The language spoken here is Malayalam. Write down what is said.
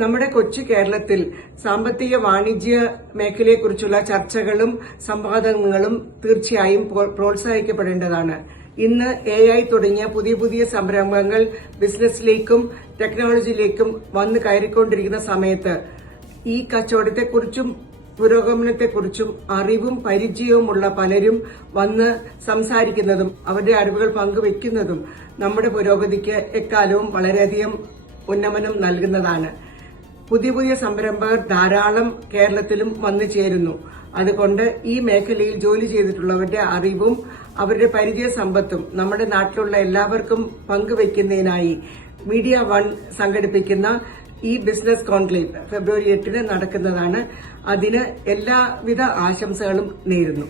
നമ്മുടെ കൊച്ചു കേരളത്തിൽ സാമ്പത്തിക വാണിജ്യ മേഖലയെക്കുറിച്ചുള്ള ചർച്ചകളും സംവാദങ്ങളും തീർച്ചയായും പ്രോത്സാഹിക്കപ്പെടേണ്ടതാണ്. ഇന്ന് AI തുടങ്ങിയ പുതിയ പുതിയ സംരംഭങ്ങൾ ബിസിനസ്സിലേക്കും ടെക്നോളജിയിലേക്കും വന്നു കയറിക്കൊണ്ടിരിക്കുന്ന സമയത്ത് ഈ കച്ചവടത്തെക്കുറിച്ചും പുരോഗമനത്തെക്കുറിച്ചും അറിവും പരിചയവുമുള്ള പലരും വന്ന് സംസാരിക്കുന്നതും അവരുടെ അറിവുകൾ പങ്കുവെക്കുന്നതും നമ്മുടെ പുരോഗതിക്ക് എക്കാലവും വളരെയധികം ഉന്നമനം നൽകുന്നതാണ്. പുതിയ പുതിയ സംരംഭകർ ധാരാളം കേരളത്തിലും വന്നു ചേരുന്നു. അതുകൊണ്ട് ഈ മേഖലയിൽ ജോലി ചെയ്തിട്ടുള്ളവരുടെ അറിവും അവരുടെ പരിചയ സമ്പത്തും നമ്മുടെ നാട്ടിലുള്ള എല്ലാവർക്കും പങ്കുവയ്ക്കുന്നതിനായി മീഡിയ വൺ സംഘടിപ്പിക്കുന്ന ഈ ബിസിനസ് കോൺക്ലേവ് ഫെബ്രുവരി 8 നടക്കുന്നതാണ്. അതിന് എല്ലാവിധ ആശംസകളും നേരുന്നു.